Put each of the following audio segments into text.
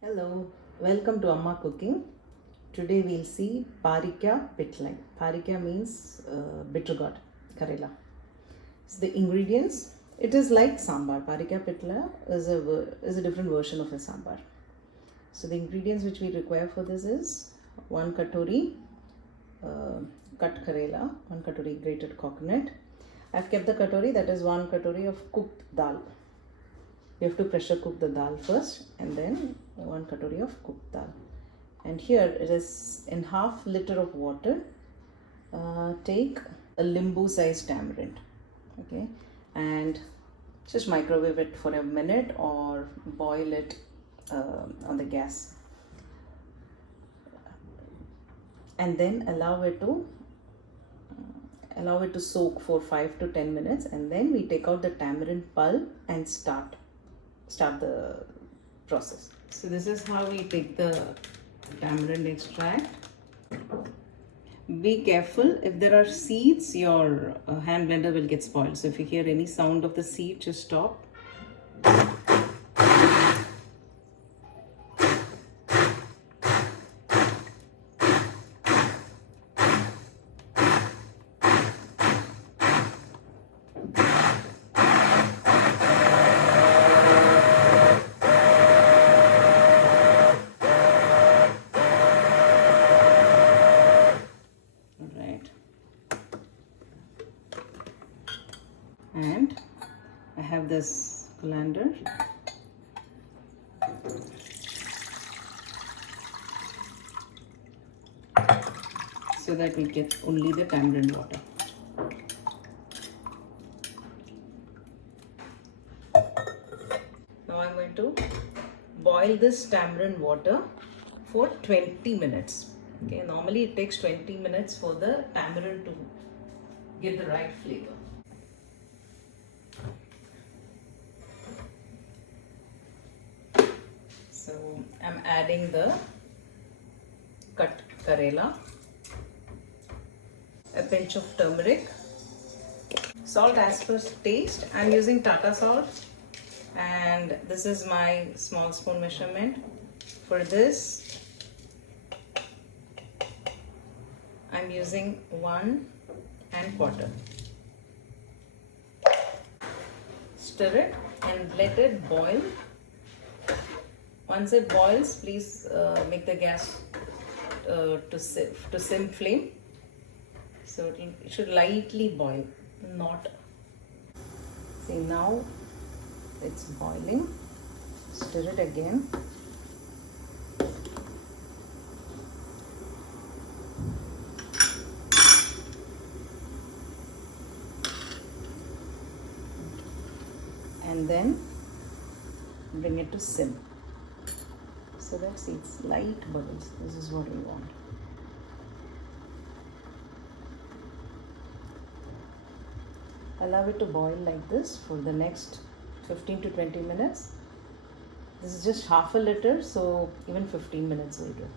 Hello, welcome to Amma Cooking. Today we'll see Paarikka Pitlai. Paarikka means bitter gourd, Karela. So the ingredients, it is like sambar. Paarikka Pitlai is a different version of a sambar. So the ingredients which we require for this is 1 katori uh, cut Karela, 1 katori grated coconut. I've kept the katori, that is 1 katori of cooked dal. You have to pressure cook the dal first and then 1 katori of cooked dal. And here it is in half liter of water. Take a limbu sized tamarind, okay, and just microwave it for a minute or boil it on the gas, and then allow it to soak for 5 to 10 minutes, and then we take out the tamarind pulp and start the process. So this is how we take the tamarind extract. Be careful, if there are seeds, your hand blender will get spoiled. So if you hear any sound of the seed, just stop. And I have this colander. So that we get only the tamarind water. Now I'm going to boil this tamarind water for 20 minutes. Okay, normally it takes 20 minutes for the tamarind to get the right flavor. So I'm adding the cut Karela, a pinch of turmeric, salt as per taste. I'm using Tata salt, and this is my small spoon measurement. For this, I'm using 1 1/4. Stir it and let it boil. Once it boils, please make the gas to sim flame. So it should lightly boil, not. See, now it's boiling. Stir it again. And then bring it to sim. So that it's light bubbles. This is what we want. Allow it to boil like this for the next 15 to 20 minutes. This is just half a liter, so even 15 minutes will do.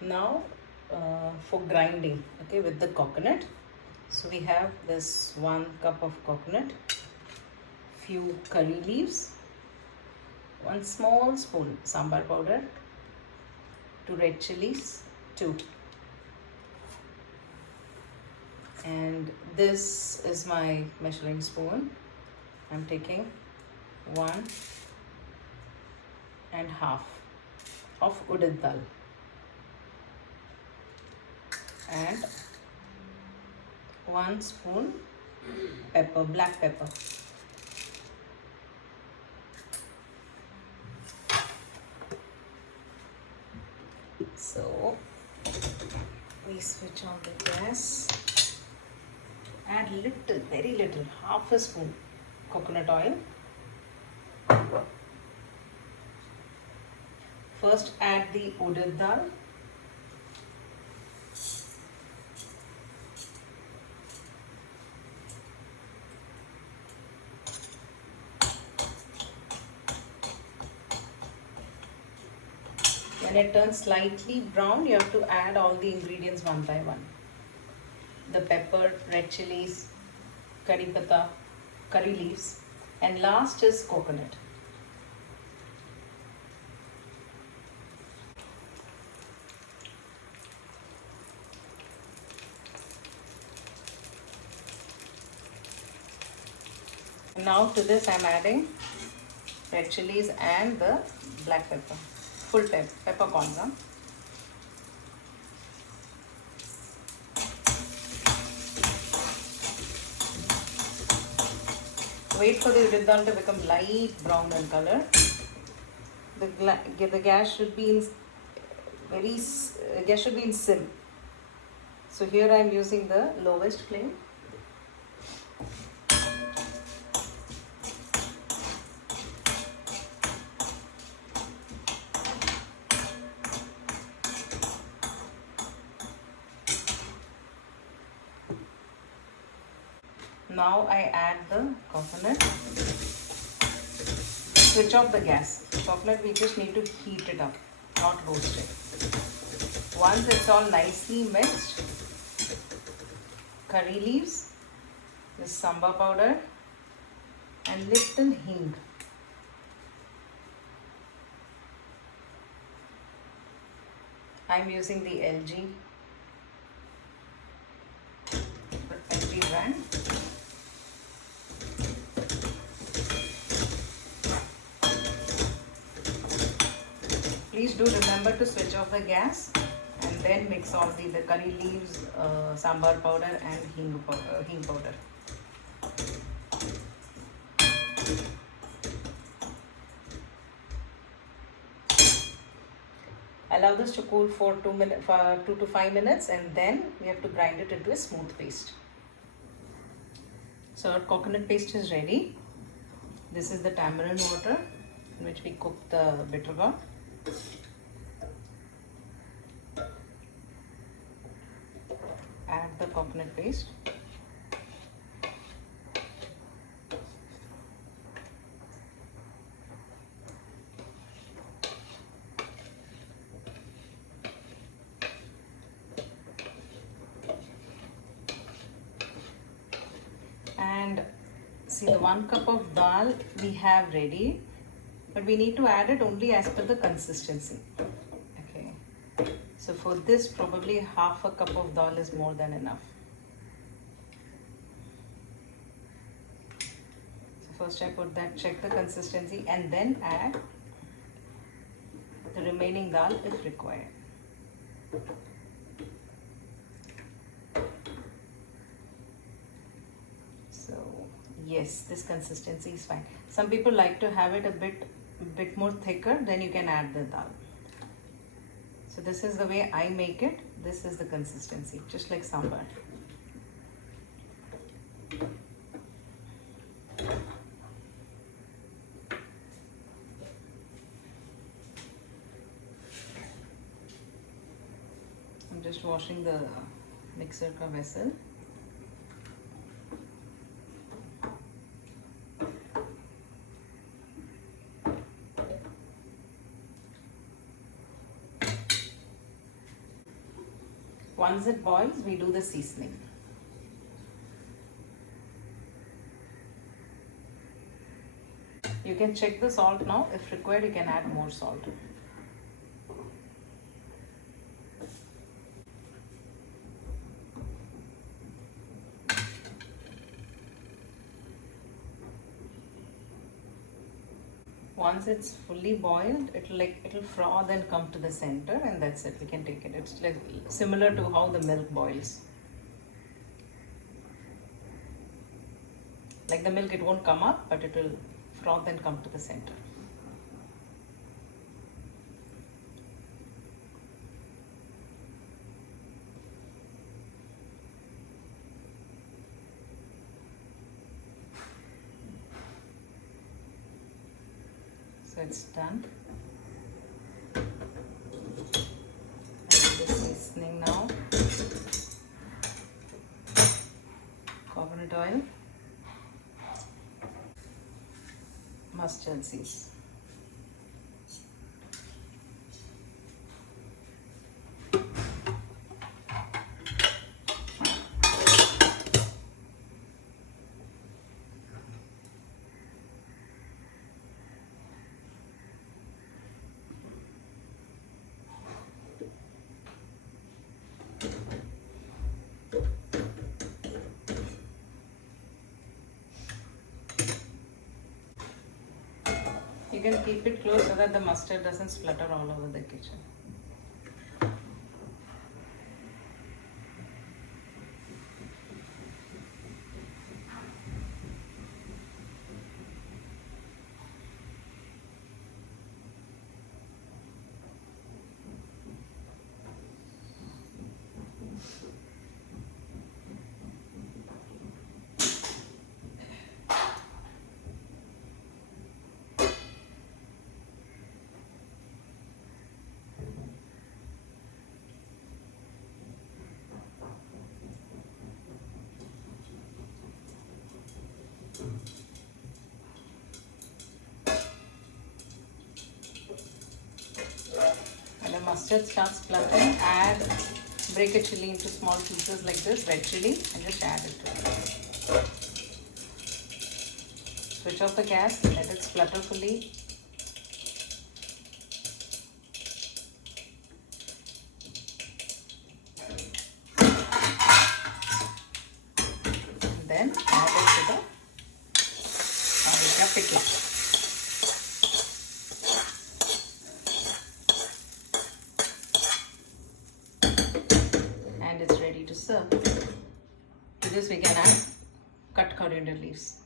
Now for grinding, okay, with the coconut. So we have this 1 cup of coconut, few curry leaves, 1 small spoon sambar powder, 2 red chilies, 2. And this is my measuring spoon. I'm taking 1 1/2 of urad dal and 1 spoon pepper, black pepper. So we switch on the gas. Add little, very little, half a spoon coconut oil. First add the urad dal. When it turns slightly brown, you have to add all the ingredients one by one. The pepper, red chilies, curry patta, curry leaves, and last is coconut. Now to this I'm adding red chilies and the black pepper, full peppercorns. Wait for the urid dal to become light brown in color. The gas should be in sim. So here I am using the lowest flame. Now I add the coconut. Switch off the gas. Coconut, we just need to heat it up, not roast it. Once it's all nicely mixed, curry leaves, this sambar powder and little hing. I'm using the LG brand. Please do remember to switch off the gas and then mix all the curry leaves, sambar powder and hing powder. Allow this to cool for 2 to 5 minutes, and then we have to grind it into a smooth paste. So our coconut paste is ready. This is the tamarind water in which we cook the bitter gourd. Add the coconut paste. And see, the 1 cup of dal we have ready, but we need to add it only as per the consistency. Okay, so for this probably half a cup of dal is more than enough. So first I put that, check the consistency, and then add the remaining dal if required. Yes, this consistency is fine. Some people like to have it a bit more thicker, then you can add the dal. So this is the way I make it. This is the consistency, just like sambar. I'm just washing the mixer ka vessel. Once it boils, we do the seasoning. You can check the salt now. If required, you can add more salt. Once it's fully boiled, it'll froth and come to the center, and that's it. We can take it. It's like similar to how the milk boils. Like the milk, it won't come up, but it will froth and come to the center. So it's done. Add the seasoning now. Coconut oil, mustard seeds. You can keep it close so that the mustard doesn't splutter all over the kitchen. When the mustard starts spluttering, break a chili into small pieces like this, red chili, and just add it to it. Switch off the gas, let it splutter fully. And then add it to the paprika pickle. And it's ready to serve. To this we can add cut coriander leaves.